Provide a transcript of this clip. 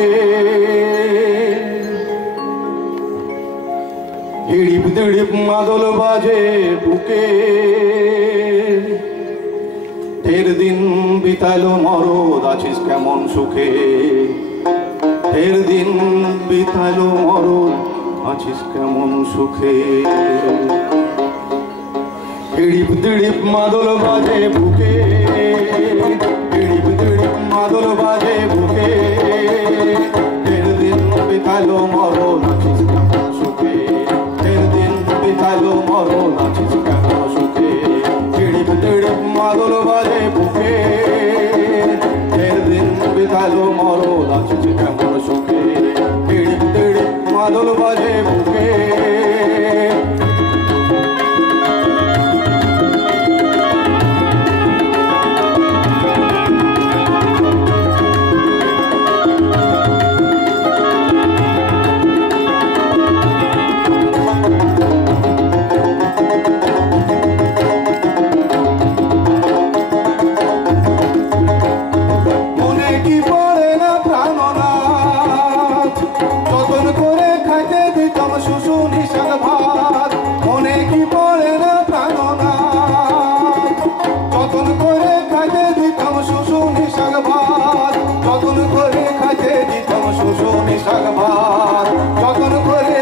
বুকে হিড়িপ দিড়িপ মাদল বাজে বুকে ঢের দিন বিতালো মরদ আছিস কেমন সুখে ঢের দিন বিতালো মরদ আছিস কেমন সুখে হিড়িপ দিড়িপ মাদল বাজে বুকে হিড়িপ দিড়িপ মাদল বাজে বুকে ঢের দিন বিতালো মরদ আছিস কেমন সুখে ঢের দিন বিতালো মরদ আছিস কেমন সুখে হিড়িপ দিড়িপ মাদল বাজে বুকে ঢের দিন বিতালো মরদ আছিস কেমন সুখে হিড়িপ দিড়িপ মাদল বাজে বুকে শুশুনি শাক ভাত মনে কি পড়ে না প্রাণনাথ যতন করে খাইতে দিতাম শুশুনি শাক ভাত যতন করে খাইতে দিতাম শুশুনি শাক ভাত যতন করে